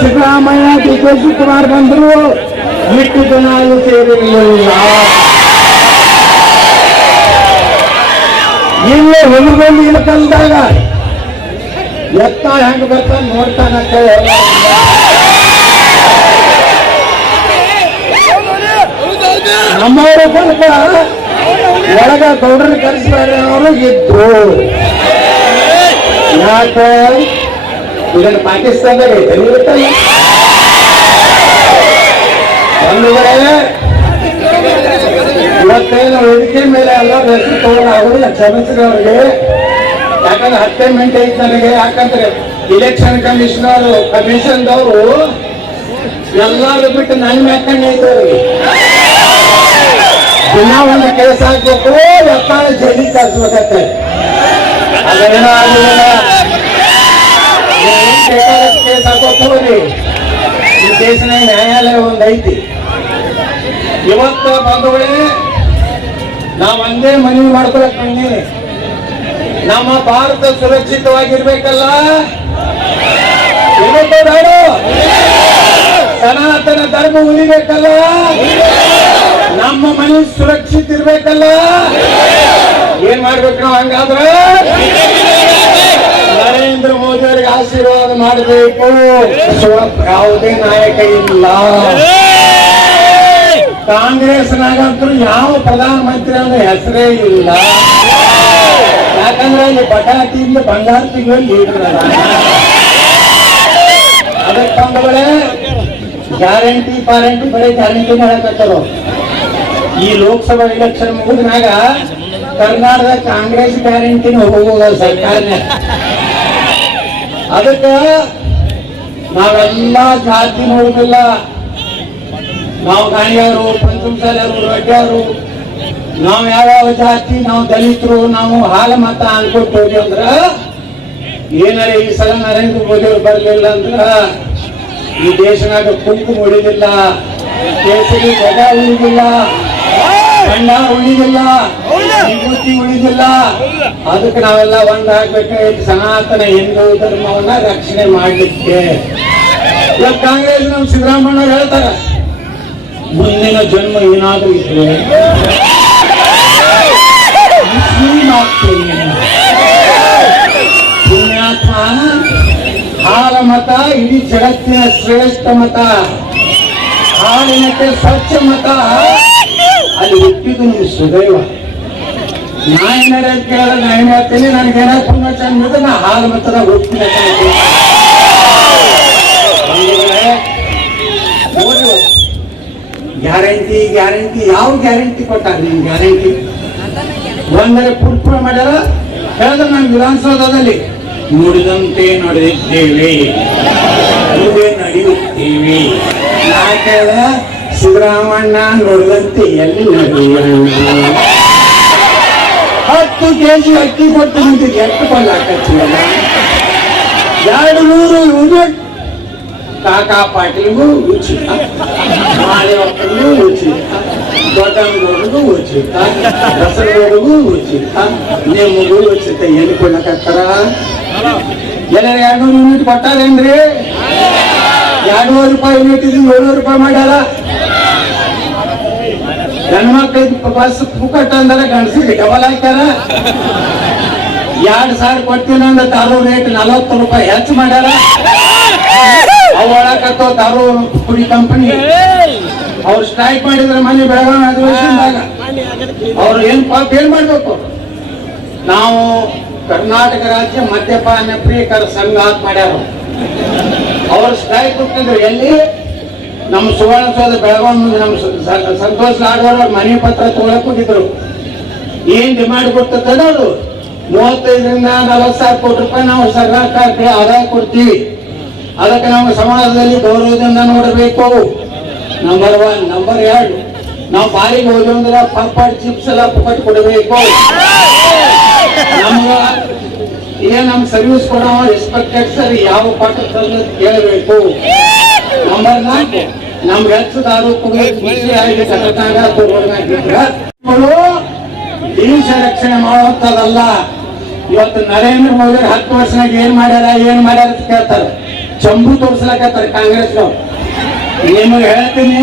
Siddaramaiah D K Shivakumar ಬಂದ್ರು. ಎಷ್ಟು ಜನ ಅಲ್ಲಿ ಸೇರಿರಲಿಲ್ಲ ಇಲ್ಲೇ ಹುಡುಗಲ್ಲಿ ಇಳ್ಕಲ್ದಾಗ ಎತ್ತ ಹೆಂಗ್ ಬರ್ತಾನ ನೋಡ್ತಾನಂತ ನಮ್ಮವರು ಸ್ವಲ್ಪ ಒಳಗ ಗೌಡ್ರನ್ನ ಕರೆಸ್ತಾರೆ ಅವರು ಇದ್ರು. ಯಾಕೆ? ಇದನ್ನ ಪಾಕಿಸ್ತಾನದಾಗ ಐತೆ ಬಂಧುಗಳೇ ಇವತ್ತೇನು ವೇದಿಕೆ ಮೇಲೆ ಅಲ್ಲ ಹೆಸರು ತಗೊಳ್ಳಾಗೋದಿಲ್ಲ ಕ್ಷಮಿಸಿದ್ರೆ ಅವ್ರಿಗೆ ಯಾಕಂದ್ರೆ ಹತ್ತೇ ಮಿನಿಟ್ ಐತೆ ನನಗೆ. ಯಾಕಂದ್ರೆ ಇಲೆಕ್ಷನ್ ಕಮಿಷನರ್ ಕಮಿಷನ್ದವರು ಎಲ್ಲಾರು ಬಿಟ್ಟು ನನ್ನ ಮ್ಯಾಕಂಡ್ ಐತೆ ದಿನ ಒಂದು ಕೇಸ್ ಹಾಕ್ಬೇಕು ಎತ್ತಾಳ ಜೈಲಿ ಕಳ್ಸ್ಬೇಕತ್ತೆ ಅದೇನೋ ಆಗಲಿಲ್ಲ ಕೇಸಿನಾಗ ನ್ಯಾಯಾಲಯ ಒಂದು ಐತಿ ಇವತ್ತು ಬಂಧುಗಳೇ, ನಾವು ಒಂದೇ ಮನವಿ ಮಾಡ್ಕೊಳಕ್ ಬಂದೀನಿ. ನಮ್ಮ ಭಾರತ ಸುರಕ್ಷಿತವಾಗಿರ್ಬೇಕಲ್ಲ? ಬೇಡ. ಸನಾತನ ಧರ್ಮ ಉಳಿಬೇಕಲ್ಲ? ನಮ್ಮ ಮನೆ ಸುರಕ್ಷಿತ ಇರ್ಬೇಕಲ್ಲ? ಏನ್ ಮಾಡ್ಬೇಕು ನಾವು ಹಂಗಾದ್ರೆ? ನರೇಂದ್ರ ಮೋದಿ ಅವರಿಗೆ ಆಶೀರ್ವಾದ ಮಾಡಬೇಕು. ಯಾವುದೇ ನಾಯಕ ಇಲ್ಲ. ಕಾಂಗ್ರೆಸ್ನಾಗಂತೂ ಯಾವ ಪ್ರಧಾನಮಂತ್ರಿ ಅನ್ನೋ ಹೆಸರೇ ಇಲ್ಲ. ಯಾಕಂದ್ರೆ ಅಲ್ಲಿ ಪಟಾಕಿಯಿಂದ ಬಂಗಾರ ತಿಂಗಳು ಲೀಡರ್ ಅದಕ್ಕೆ ಗ್ಯಾರಂಟಿ ಪಾರಂಟಿ ಬರೀ ಗ್ಯಾರಂಟಿ ಮಾಡಕತ್ತಾರ. ಈ ಲೋಕಸಭಾ ಎಲೆಕ್ಷನ್ ಮುಗಿದ್ಮ್ಯಾಗ ಕರ್ನಾಟಕದ ಕಾಂಗ್ರೆಸ್ ಗ್ಯಾರಂಟಿನ ಹೋಗುವ ಸರ್ಕಾರನೇ. ಅದಕ್ಕ ನಾವೆಲ್ಲ ಜಾತಿ ನೋಡುದಿಲ್ಲ. ನಾವು ಗಾಣಿಯವರು ಪಂಚಮಸಾಲಿಯವರು ರಡ್ಡಿಯವರು ನಾವು ಯಾವ ಜಾತಿ, ನಾವು ದಲಿತರು, ನಾವು ಹಾಲ ಮತ ಅನ್ಕೊಟ್ಟು ಹೋಗಿ ಅಂದ್ರ, ಏನಾರ ಈ ಸಲ ನರೇಂದ್ರ ಮೋದಿ ಅವ್ರು ಬರಲಿಲ್ಲ ಅಂದ್ರ, ಈ ದೇಶನಾಗ ಕುಂಕು ಉಳಿದಿಲ್ಲ ಕೇಸರಿ ಗದ ಉಳಿದಿಲ್ಲ ಬಣ್ಣ ಉಳಿದಿಲ್ಲ ವಿಭೂತಿ ಉಳಿದಿಲ್ಲ. ಅದಕ್ಕೆ ನಾವೆಲ್ಲ ಒಂದಾಗ್ಬೇಕಾಗಿ ಸನಾತನ ಹಿಂದೂ ಧರ್ಮವನ್ನ ರಕ್ಷಣೆ ಮಾಡಲಿಕ್ಕೆ. ಇವಾಗ ಕಾಂಗ್ರೆಸ್ ನಮ್ಮ ಸಿದ್ದರಾಮಣ್ಣ ಹೇಳ್ತಾರ. ಮುಂದಿನ ಜನ್ಮ ಏನಾದ್ರೂ ಇದ್ರೆ ಪುಣ್ಯಾತ್ಮ ಹಾಲ ಮತ ಇಡೀ ಜಗತ್ತಿನ ಶ್ರೇಷ್ಠ ಮತ. ಹಾಲಿನಕ್ಕೆ ಸ್ವಚ್ಛ ಮತ. ಅಲ್ಲಿ ಹುಟ್ಟಿದ್ದು ನಿಮ್ಮ ಸುದೈವ. ನಾ ಏನಾರ ಕೇಳಿದ್ರೆ ನಾ ಏನ್ ಹೇಳ್ತೀನಿ ನನಗೇನ ತುಂಬಾ ಚಂದ ನಾ ಹಾಲು ಮತದಾಗ ಹುಟ್ಟಿನ ಗ್ಯಾರಂಟಿ ಗ್ಯಾರಂಟಿ, ಯಾವ ಗ್ಯಾರಂಟಿ ಕೊಟ್ಟಾರ ನಿಮ್ ಗ್ಯಾರಂಟಿ? ಒಂದರೆ ಪುರ್ಪುರ ಮಾಡ್ಯಾರ? ಹೇಳಿದ್ರೆ ನಾನು ವಿಧಾನಸೌಧದಲ್ಲಿ ನುಡಿದಂತೆ ನಡೆದಿದ್ದೇವೆ. ಮುಂದೆ ನಡೆಯುತ್ತೇವೆ. ಯಾಕೆ ಸಿದ್ದರಾಮಣ್ಣ ನುಡಿದಂತೆ ಎಲ್ಲಿ ನಡೆಯೋಣ ಹತ್ತು ಕೆಜಿ ಅಕ್ಕಿ ಕೊಟ್ಟು ನಿಂತಿದ್ದು ಎಷ್ಟು ಕೊಂದು ಹಾಕತ್ತಿಲ್ಲ ಎರಡು ನೂರು ಯೂನಿಟ್ ಕಾಕಾ ಪಾಟೀಲ್ಗೂ ಉಚಿತ ಮಾದೇವಪ್ಪನಿಗೂ ಉಚಿತ ದೊಡ್ಡನಗೌಡರಿಗೂ ಉಚಿತ ದಸರಗೌಡರಿಗೂ ಉಚಿತ ನಿಮಗೂ ಉಚಿತ ಏನು ಕೊಡಕತ್ತಾರ ಎಲ್ಲರ ಎರಡ್ನೂರು ಯೂನಿಟ್ ಕೊಟ್ಟಾರೇನ್ರಿ ಎರಡ್ನೂರು ರೂಪಾಯಿ ಯೂನಿಟ್ ಇದು ಏಳ್ನೂರು ರೂಪಾಯಿ ಮಾಡ್ಯಾರ ಹೆಣ್ಮಕ್ಳಿಗೆ ಬಸ್ ಪುಕಟ್ ಅಂದ್ರೆ ಗಂಡಸಿಗೆ ಡಬಲ್ ಹಾಕ್ಯಾರ. ಎರಡ್ ಸಾವಿರ ಕೊಡ್ತೀನಿ ಅಂದ್ರೆ ತಾರು ರೇಟ್ ನಲವತ್ತು ರೂಪಾಯಿ ಹೆಚ್ಚು ಮಾಡ್ಯಾರ. ಅವು ಒಳಕತ್ತೋ ತಾರು ಪುಡಿ ಕಂಪನಿ ಅವ್ರು ಸ್ಟ್ರೈಕ್ ಮಾಡಿದ್ರೆ ಮನೆ ಬೆಳಗಾವಿ ಅಧಿವೇಶನದಾಗ ಅವ್ರು ಏನ್ ಪಾಪ ಏನ್ ಮಾಡ್ಬೇಕು? ನಾವು ಕರ್ನಾಟಕ ರಾಜ್ಯ ಮದ್ಯಪಾನ ಪ್ರಿಯಕರ ಸಂಘ ಮಾಡ್ಯಾರ. ಅವ್ರು ಸ್ಟ್ರೈಕ್ ಕೊಟ್ಟಿದ್ರು ಎಲ್ಲಿ? ನಮ್ಮ ಸುವರ್ಣಸೌಧ ಬೆಳಗಾವಿ ನಮ್ಮ ಸಂತೋಷ್ ಅವ್ರ ಮನೆ ಪತ್ರ ತಗೊಳಕ್ ಹೋಗಿದ್ರು ಏನ್ ಡಿಮಾಂಡ್ ಕೊಡ್ತದ ಅದು? ಮೂವತ್ತೈದರಿಂದ ನಲವತ್ತು ಸಾವಿರ ಕೋಟಿ ರೂಪಾಯಿ ನಾವು ಸರ್ಕಾರಕ್ಕೆ ಆದಾಯ ಕೊಡ್ತೀವಿ. ಅದಕ್ಕೆ ನಾವು ಸಮಾಜದಲ್ಲಿ ಗೌರವದಿಂದ ನೋಡಬೇಕು. ನಂಬರ್ ಒನ್ ನಂಬರ್ ಎರಡು. ನಾವು ಬಾರಿಗೆ ಹೋದ್ರೆ ಪಪ್ಪಾಡ್ ಚಿಪ್ಸ್ ಎಲ್ಲ ಪುಕ್ಕಟ್ ಕೊಡಬೇಕು. ನಮ್ಗ ಈಗ ನಮ್ ಸರ್ವಿಸ್ ಕೊಡೋ ರೆಸ್ಪೆಕ್ಟೆಡ್ ಸರ್ ಯಾವ ಪಾಠ ಕೇಳಬೇಕು. ನಂಬರ್ ನಾಲ್ಕು ನಮ್ ಹೆಚ್ಚು ಕಟಕಾಗ ದೇಶ ರಕ್ಷಣೆ ಮಾಡುವಂತದಲ್ಲ ಇವತ್ತು ನರೇಂದ್ರ ಮೋದಿ ಹತ್ತು ವರ್ಷನಾಗ ಏನ್ ಮಾಡ್ಯಾರ ಏನ್ ಮಾಡ್ಯಾರ ಅಂತ ಕೇಳ್ತಾರೆ. ಚಂಬು ತೋರ್ಸ್ಲಕತ್ತಾರ ಕಾಂಗ್ರೆಸ್ನವ್ರು. ನಿಮಗೆ ಹೇಳ್ತೀನಿ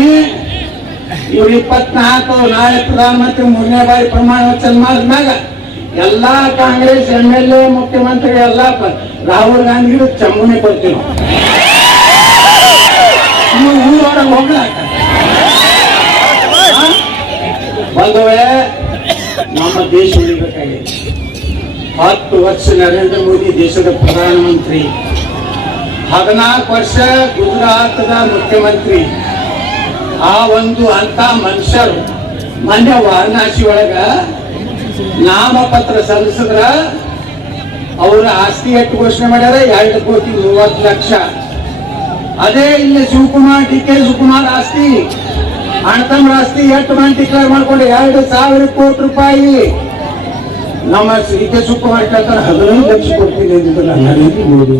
ಇವ್ರು ಇಪ್ಪತ್ನಾಲ್ಕು ನಾಳೆ ಪ್ರಧಾನಮಂತ್ರಿ ಮೂರನೇ ಬಾರಿ ಪ್ರಮಾಣ ವಚನ ಮಾಡಿದ್ಮ್ಯಾಗ ಎಲ್ಲಾ ಕಾಂಗ್ರೆಸ್ ಎಂ ಎಲ್ ಎ ಮುಖ್ಯಮಂತ್ರಿ ಎಲ್ಲ ರಾಹುಲ್ ಗಾಂಧಿ ಚಂಬುನೇ ಕೊಡ್ತೀವಿ ನಮ್ಮ ದೇಶ ಹತ್ತು ವರ್ಷ ನರೇಂದ್ರ ಮೋದಿ ದೇಶದ ಪ್ರಧಾನಮಂತ್ರಿ. ಹದಿನಾಲ್ಕು ವರ್ಷ ಗುಜರಾತದ ಮುಖ್ಯಮಂತ್ರಿ. ಆ ಒಂದು ಅಂತ ಮನುಷ್ಯರು ಮೊನ್ನೆ ವಾರಣಾಸಿ ಒಳಗ ನಾಮಪತ್ರ ಸಲ್ಲಿಸಿದ್ರ, ಅವರ ಆಸ್ತಿ ಎಷ್ಟು ಘೋಷಣೆ ಮಾಡ್ಯಾರ ಎರಡು ಕೋಟಿ ಮೂವತ್ತು ಲಕ್ಷ. ಅದೇ ಇಲ್ಲಿ ಶಿವಕುಮಾರ್ ಡಿ ಕೆ ಶಿವಕುಮಾರ್ ಆಸ್ತಿ. ಅಣ್ತಮ್ರ ಆಸ್ತಿ ಎಷ್ಟು ಮಂದಿ ಡಿಕ್ಲೇರ್ ಮಾಡ್ಕೊಂಡು, ಎರಡು ಸಾವಿರ ಕೋಟಿ ರೂಪಾಯಿ. ನಮ್ಮ ಡಿ ಕೆ ಶಿವಕುಮಾರ್ ಕೇಳ್ತಾರೆ ಹದಿನೈದು ಲಕ್ಷ ಕೊಡ್ತೀನಿ ಅಂದಿದ್ರಲ್ಲ ನರೇಂದ್ರ ಮೋದಿ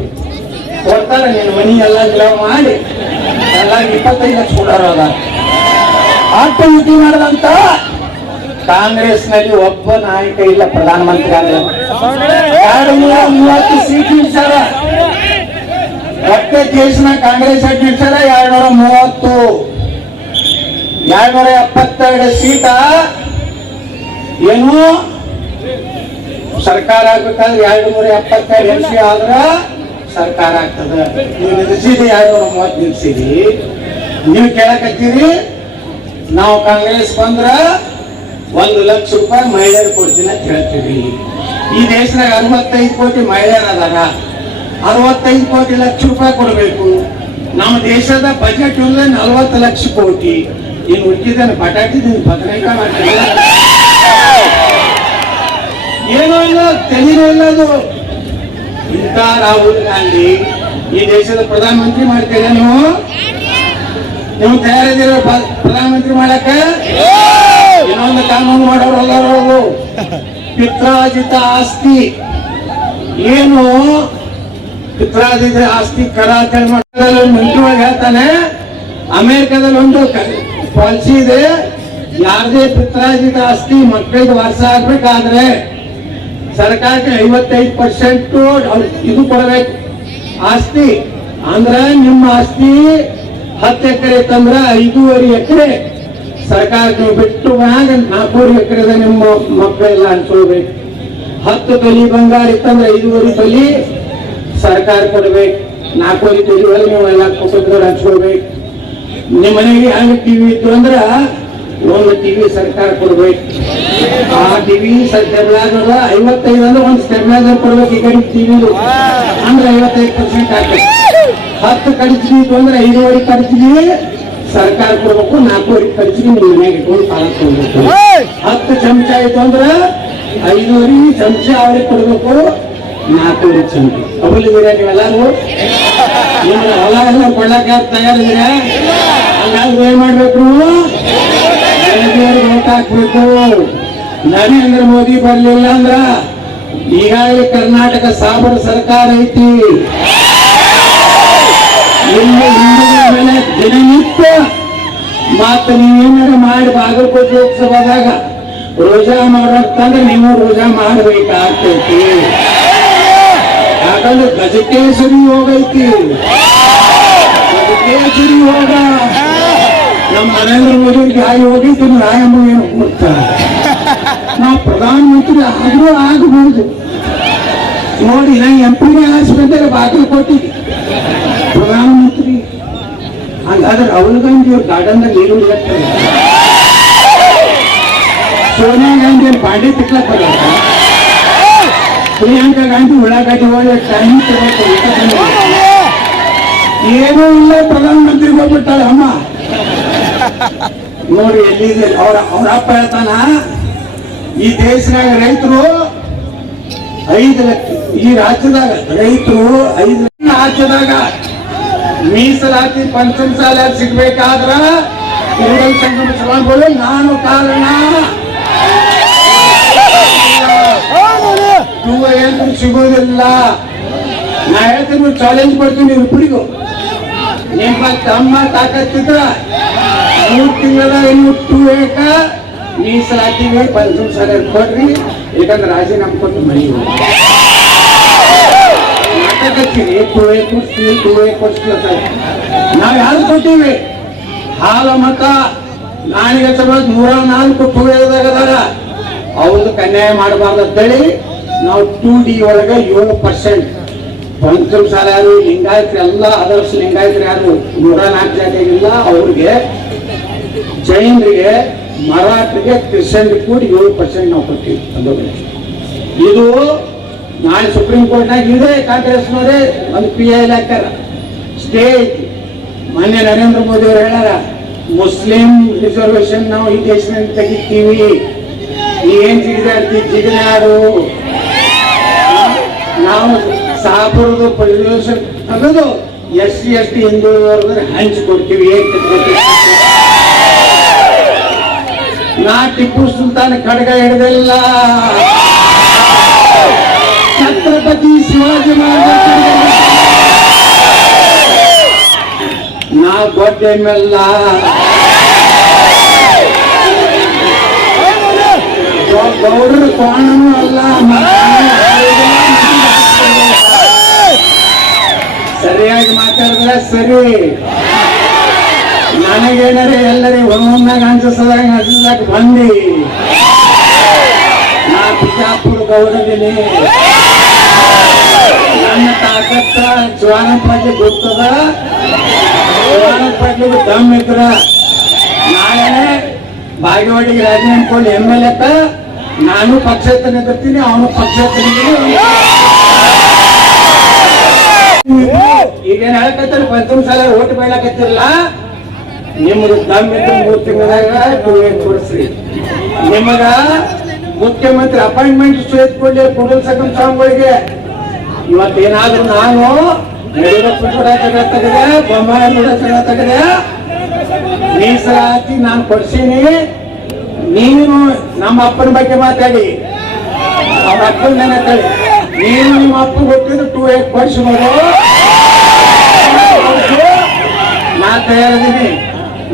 ಕೊಡ್ತಾರೆ ನೀನು ಮನಿ ಎಲ್ಲ ಗಿಲಾವ್ ಮಾಡಿ. ಎಲ್ಲ ಇಪ್ಪತ್ತೈದು ಲಕ್ಷ ಯುತಿ ಮಾಡದಂತ ಕಾಂಗ್ರೆಸ್ನಲ್ಲಿ ಒಬ್ಬ ನಾಯಕ ಇಲ್ಲ, ಪ್ರಧಾನಮಂತ್ರಿ ಆಗಲ್ಲ ಎರಡು ನೂರ ಮೂವತ್ತು ಸೀಟ್ ನಿಲ್ಸಾರ ಒಟ್ಟೆ ಕಾಂಗ್ರೆಸ್ ಅಧ್ಯಕ್ಷರ ಎರಡ್ನೂರ ಎರಡು ನೂರ ಮೂವತ್ತು. ಎರಡ್ನೂರ ಎಪ್ಪತ್ತೆರಡು ಸೀಟ. ಏನು? ಸರ್ಕಾರ ಆಗ್ಬೇಕಾದ್ರೆ ಎರಡು ನೂರ ಎಪ್ಪತ್ತೆರಡು ಎಂ ಸಿ ಆದ್ರ ಸರ್ಕಾರ ಆಗ್ತದ. ನೀವು ನಿಲ್ಲಿಸಿದಿ ಎರಡು ನೂರ ಮೂವತ್ತು ನಿಲ್ಸಿದಿ ನೀವು ಕೇಳಕತ್ತೀರಿ, ನಾವು ಕಾಂಗ್ರೆಸ್ ಬಂದ್ರ ಒಂದು ಲಕ್ಷ ರೂಪಾಯಿ ಮಹಿಳೆಯರು ಕೊಡ್ತೀನಿ ಅಂತ ಹೇಳ್ತೀವಿ. ಈ ದೇಶದಾಗ ಅರವತ್ತೈದು ಕೋಟಿ ಮಹಿಳೆಯರು ಅದಾರ ಅರವತ್ತೈದು ಕೋಟಿ ಲಕ್ಷ ರೂಪಾಯಿ ಕೊಡಬೇಕು. ನಮ್ಮ ದೇಶದ ಬಜೆಟ್ ಅಂದ್ರೆ ನಲವತ್ತು ಲಕ್ಷ ಕೋಟಿ. ಇನ್ನು ಉಳಿದಿದ್ದೇನೆ ಬಟಾಟಿ ಬದನೆಕಾಯಿ ಮಾಡ್ತೀನಿ ಏನೋ ಇಲ್ಲ, ತೆಲಿನೂ ಇಲ್ಲ ಅದು. ಇಂಥ ರಾಹುಲ್ ಗಾಂಧಿ ಈ ದೇಶದ ಪ್ರಧಾನಮಂತ್ರಿ ಮಾಡ್ತೀರಾ ನೀವು? ನೀವು ತಯಾರಿದ್ದೀರ ಪ್ರಧಾನಮಂತ್ರಿ ಮಾಡಕ್ಕೆ? ಇನ್ನೊಂದು ಕಾನೂನು ಮಾಡೋರು ಎಲ್ಲರೂ ಪಿತ್ರಾಜಿತ ಆಸ್ತಿ. ಏನು? ಪಿತ್ರಾಜಿತ ಆಸ್ತಿ ಕರ ಅಂತ ಹೇಳಿ ಮಾಡ್ತಾರೆ. ಮಂತ್ರಿಯೊಳಗೆ ಹೇಳ್ತಾನೆ. ಅಮೆರಿಕದಲ್ಲಿ ಒಂದು ಪಾಲಿಸಿ ಇದೆ. ಯಾರದೇ ಪಿತ್ರಾಜಿತ ಆಸ್ತಿ ಮಕ್ಕಳಿಗೆ ವಾರಸ ಆಗ್ಬೇಕಾದ್ರೆ ಸರ್ಕಾರಕ್ಕೆ ಐವತ್ತೈದು ಪರ್ಸೆಂಟ್ ಇದು ಕೊಡಬೇಕು. ಆಸ್ತಿ ಅಂದ್ರೆ ನಿಮ್ಮ ಆಸ್ತಿ ಹತ್ತು ಎಕರೆ ತಂದ್ರೆ ಐದೂವರೆ ಎಕರೆ. ಸರ್ಕಾರಕ್ಕೆ ಬಿಟ್ಟು ಮ್ಯಾಗ ನಾಲ್ಕೂರು ಎಕರೆದ ನಿಮ್ಮ ಮಕ್ಕಳೆಲ್ಲ ಅನ್ಕೊಳ್ಬೇಕು. ಹತ್ತು ತೊಲಿ ಬಂಗಾರ ಇತ್ತಂದ್ರೆ ಐದೂವರೆ ತೊಲಿ. ಸರ್ಕಾರ ಕೊಡ್ಬೇಕು ನೀವೆಲ್ಲ ನೀವು ಎಲ್ಲ ಕುಟುಂಬದವ್ರು ಹಚ್ಕೊಳ್ಬೇಕು ನಿಮ್ಮ ಮನೆಗೆ ಹಂಗ ಟಿವಿ ಇತ್ತು ಅಂದ್ರ ಒಂದು ಟಿವಿ ಸರ್ಕಾರ ಕೊಡ್ಬೇಕು. ಆ ಟಿವಿ ಸ್ಟೆಬ್ಲೈಸರ್ ಐವತ್ತೈದು ಅಂದ್ರೆ ಒಂದು ಸ್ಟೆಬ್ಲೈಸರ್ ಕೊಡ್ಬೇಕು ಈ ಕಡೆ ಟಿವಿ ಅಂದ್ರೆ ಐವತ್ತೈದು ಪರ್ಸೆಂಟ್ ಆಗ್ತದೆ. ಹತ್ತು ಕಡಿಚಿಗೆ ಇತ್ತು ಅಂದ್ರೆ ಐದುವರೆ ಕಡಿಚಿಗೆ ಸರ್ಕಾರ ಕೊಡ್ಬೇಕು ನಾಲ್ಕೂವರೆ ಕಡಿಚಿಗೆ ನಿಮ್ಮ ಮನೆಗೆ ಇಟ್ಕೊಂಡು ಪಾಲಕ್ ಕೊಡ್ಬೇಕು. ಹತ್ತು ಚಮಚ ಆಯ್ತು ಅಂದ್ರೆ ಐದೂವರೆ ಚಮಚ ಅವ್ರಿಗೆ ಕೊಡ್ಬೇಕು. ನರೇಂದ್ರ ಮೋದಿ ಬರ್ಲಿಲ್ಲ ಅಂದ್ರ ಈಗಾಗಲೇ ಕರ್ನಾಟಕ ಸಾಬರ ಸರ್ಕಾರ ಐತಿ ಇಲ್ಲಿ ದಿನನಿತ್ಯ ಮಾತು ನೀವೇನಾರ ಮಾಡಿ ಬಾಗಲಕೋಟೆ ಲೋಕಸಭಾದಾಗ ರೋಜಾ ಮಾಡೋರ್ತಂದ್ರೆ ನೀವು ರೋಜಾ ಮಾಡ್ಬೇಕಾಗ್ತೈತಿ. ಯಾಕಂದ್ರೆ ಗಜಕೇಶ್ವರಿ ಹೋಗೈತಿ ಗಜಕೇಶ್ವರಿ ಹೋಗ ನಮ್ಮ ನರೇಂದ್ರ ಮೋದಿ ಗಾಯ ಹೋಗಿದ್ದು ನಾಯಂಬ ಏನು ಕೊಡ್ತಾರೆ ನಾವು ಪ್ರಧಾನಮಂತ್ರಿ ಆದ್ರೂ ಆಗಬಹುದು ನೋಡಿ, ನಾ ಎಂ ಪಿಗೆ ಆರಿಸ್ಬೇಕಾದ್ರೆ ಕೊಟ್ಟಿದ್ದೆ ಪ್ರಧಾನಮಂತ್ರಿ. ಹಂಗಾದ್ರೆ ರಾಹುಲ್ ಗಾಂಧಿ ಅವ್ರ ಗಾರ್ಡನ್ ನೀರು ಸೋನಿಯಾ ಗಾಂಧಿ ಅವ್ರ ಬಾಂಡೆ ತಿಕ್ಲಕ್ ಬರಲ್ಲ. ಪ್ರಿಯಾಂಕಾ ಗಾಂಧಿ ಉಳ್ಳಾಗಡ್ಡಿ ಹೋದ ಟೈಮ್. ಏನೂ ಇಲ್ಲ ಪ್ರಧಾನಮಂತ್ರಿ ಹೋಗ್ಬಿಟ್ಟಾಳೆ ಅಮ್ಮ. ನೋಡಿ ಎಲ್ಲಿದೆ ಅವ್ರ ಅವ್ರ ಅಪ್ಪ ಹೇಳ್ತಾನ, ಈ ದೇಶದಾಗ ರೈತರು ಐದು ಲಕ್ಷ, ಈ ರಾಜ್ಯದಾಗ ರೈತರು ಐದು ರಾಜ್ಯದಾಗ ಮೀಸಲಾತಿ ಪಂಚಮ ಸಾಲ ಸಿಗ್ಬೇಕಾದ್ರ ಸಂಗಮ ಸಭಾಗಳು ನಾನು ಕಾರಣ. ನೀವು ಏನು ಸಿಗೋದಿಲ್ಲ ನಾ ಹೇಳ್ತೀನಿ ಚಾಲೆಂಜ್ ಕೊಡ್ತೀನಿ ಇಬ್ಬರಿಗೂ ನಿಮ್ಮ ತಮ್ಮ ತಾಕತ್ತಿದ್ರ ಮೂರು ತಿಂಗಳ ಇನ್ನು ಟೂ ಏಕ ಮೀಸಲಾತಿಗೆ ಬಂದು ಸಾಲ ಕೊಡ್ರಿ. ಯಾಕಂದ್ರೆ ರಾಜೀನಾಮೆ ಕೊಟ್ಟು ಮನೆ ನಾಟಕ ಹಾಕಿರಿ ಟೂ ಏ ಕೊಡ್ತೀವಿ ಟೂ ಏ ಕೊಡ್ಸ್ಲತ್ತಾರೆ ನಾವ್ ಯಾರು ಕೊಟ್ಟಿವಿ? ಹಾಲ ಮತ. ನಾಣಿಗೆ ಸಮಾಜ ನೂರ ನಾಲ್ಕು ಟೂ ಏದಾಗದಾರ ಅವ್ರದ್ದು ಕನ್ಯಾಯ ಮಾಡಬಾರ್ದು ಅಂತೇಳಿ ನಾವು ಟೂ ಡಿ ಒಳಗೆ ಏಳು ಪರ್ಸೆಂಟ್. ಪಂಚಮ ಶಾಲೆ ಯಾರು, ಲಿಂಗಾಯತ್ರಿ ಎಲ್ಲ ಅದರ್ಸ್ ಲಿಂಗಾಯತ್ರಿ ಯಾರು, ನೂರ ನಾಲ್ಕು ಜಾತಿಯಾಗಿಲ್ಲ ಇಲ್ಲ ಅವ್ರಿಗೆ ಜೈನರಿಗೆ ಮರಾಠರಿಗೆ ಕ್ರಿಶ್ಚಿಯನ್ರಿಗೆ ಕೂಡ ಏಳು ಪರ್ಸೆಂಟ್ ನಾವು ಕೊಡ್ತೀವಿ ಅದು ಇದು ನಾಳೆ ಸುಪ್ರೀಂ ಕೋರ್ಟ್ನಾಗ ಇದೆ ಕಾಂಗ್ರೆಸ್ನವರೇ ಒಂದು ಪಿ ಐ ಹಾಕ್ಯಾರ ಸ್ಟೇ ಐತಿ. ಮೊನ್ನೆ ನರೇಂದ್ರ ಮೋದಿ ಅವರು ಹೇಳ್ಯಾರ, ಮುಸ್ಲಿಂ ರಿಸರ್ವೇಶನ್ ನಾವು ಈ ದೇಶದಿಂದ ತೆಗಿತೀವಿ. ಏನ್ ಜಿಗಿದಾಡ್ತಿ ಜಿಗಿದಾಡು ನಾವು ಸಾಪುರದ ರಿಸರ್ವೇಶನ್ ಅನ್ನೋದು ಎಸ್ ಸಿ ಎಸ್ ಟಿ ಹಿಂದುಳಿದವ್ರಿಗೆ ಹಂಚಿಕೊಡ್ತೀವಿ ನಾ ಟಿಪ್ಪು ಸುಲ್ತಾನ್ ಖಡ್ಗ ಹಿಡಿದಿಲ್ಲ. ಛತ್ರಪತಿ ಶಿವಾಜಿ ಮಹಾರಾಜ ನಾ ದೊಡ್ಡ ಗೌಡ್ರ ಕೋಣನೂ ಅಲ್ಲ ಸರಿಯಾಗಿ ಮಾತಾಡಿದ್ರೆ ಸರಿ. ನನಗೇನಾರೆ ಎಲ್ಲರಿ ಒಂದೊಂದಾಗ ಅನ್ಸದಾಗ ಅನ್ಸಕ್ ಬಂದಿ. ನಾ ಬಿಜಾಪುರ ಗೌಡದಿನಿ ನನ್ನ ತಾಕತ್ತ ಜ್ವಾನ ಪಡ್ಲಿ ಗೊತ್ತದ? ಜ್ವಾನ ಪಡ್ಲಿ ದಮ್ ಇದ್ರ. ನಾಳೆ ಬಾಗೇವಾಡಿಗೆ ರಾಜೀನಾಮೆ ಕೊಂಡು ಎಂ ಎಲ್ ಎತ್ತ ನಾನು ಪಕ್ಷೇತನ ಎದುರ್ತೀನಿ ಅವನು ಪಕ್ಷೇತನ ಈಗೇನ್ ಹೇಳಕತ್ತಾರ, ಪಂಚಮ ಸಾಲ ಓಟ್ ಬೀಳಕತ್ತಿರಲ್ಲ? ನಿಮ್ದು ದಮ್ ಇದ್ರೆ ಮೂರು ತಿಂಗಳಾಗ ಟೂವೇಟ್ ಕೊಡಿಸ್ರಿ ನಿಮಗ ಮುಖ್ಯಮಂತ್ರಿ ಅಪಾಯಿಂಟ್ಮೆಂಟ್ ಸೇರ್ಕೊಂಡೆ ಕೊಡ್ಲಿ ಸಕಂ ಸ್ವಾಮಿಗಳಿಗೆ. ಇವತ್ತೇನಾದ್ರೂ ನಾನು ಯಡಿಯೂರಪ್ಪ ಕೂಡ ತೆಗೆದೆ ಮೀಸಲಾತಿ ನಾನು ಕೊಡ್ಸೀನಿ. ನೀನು ನಮ್ಮ ಅಪ್ಪನ ಬಗ್ಗೆ ಮಾತಾಡಿ. ಅವ್ರ ಅಪ್ಪನ ನೆನಕಳಿ ನೀನು ನಿಮ್ಮ ಅಪ್ಪ ಕೊಟ್ಟಿದ್ದು ಟೂ ಏಟ್ ಕೊಡಿಸ್ಬೋದು ನಾ ತಯಾರಿದ್ದೀನಿ.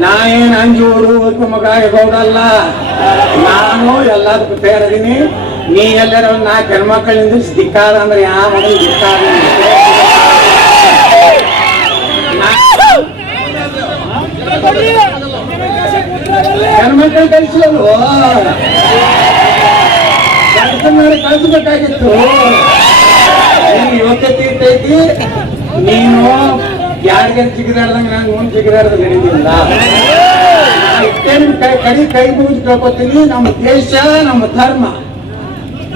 ನಾ ಏನು ಅಂಜೂರು ಮಗ ಗೌಡಲ್ಲ ನಾನು ಎಲ್ಲದಕ್ಕೂ ತಯಾರಿದ್ದೀನಿ. ನೀ ಎಲ್ಲರ ಒಂದ್ ನಾಲ್ಕು ಹೆಣ್ಮಕ್ಳಿಂದ ಅಂದ್ರೆ ಯಾವ ಧಿಕ್ಕಾರ ಹೆಣ್ಮಕ್ಳು ಕಳಿಸಲು ಕೆಲಸ ಮಾಡಿ ಕಳಿಸ್ಬೇಕಾಗಿತ್ತು. ನೀನು ಇವತ್ತೇ ತೀರ್ತೈತಿ ನೀನು ಯಾರಿಗೆ ಜಿಗಿದಾಡ್ದಂಗ ನಾನು ಮುಂದೆ ಜಿಗಿದಾಡ್ದ ನಡೀತಿಲ್ಲ ಕೈ ಕಡಿ ಕೈ ಮುಗಿದು ನಮ್ಮ ದೇಶ, ನಮ್ಮ ಧರ್ಮ.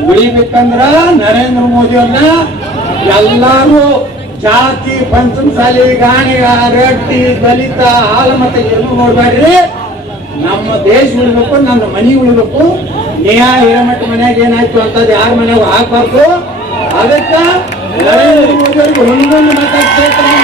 ಉಳಿಬೇಕಂದ್ರ ನರೇಂದ್ರ ಮೋದಿ ಅವ್ರನ್ನ ಎಲ್ಲಾರು ಜಾತಿ ಪಂಚಮಸಾಲಿ ಗಾಣಿಗ ರೆಡ್ಡಿ, ದಲಿತ, ಹಾಲು ಮತ್ತೆ ಎಲ್ಲೂ ನೋಡ್ಬೇಡ್ರಿ. ನಮ್ಮ ದೇಶ ಉಳಿಬೇಕು, ನನ್ನ ಮನೆ ಉಳಿಬೇಕು ನೇಹ ಹಿರಮಠ ಮನ್ಯಾಗ ಏನಾಯ್ತು ಅಂತದ್ ಯಾರ ಮನ್ಯಾಗ ಹಾಕ್ಬಾರ್ದು ಅದಕ್ಕ ನರೇಂದ್ರ ಮೋದಿ ಅವರಿಗೆ ಒಂದೊಂದು ಮಾತಾಡ್ತಾ ಇರ್ತಾರೆ.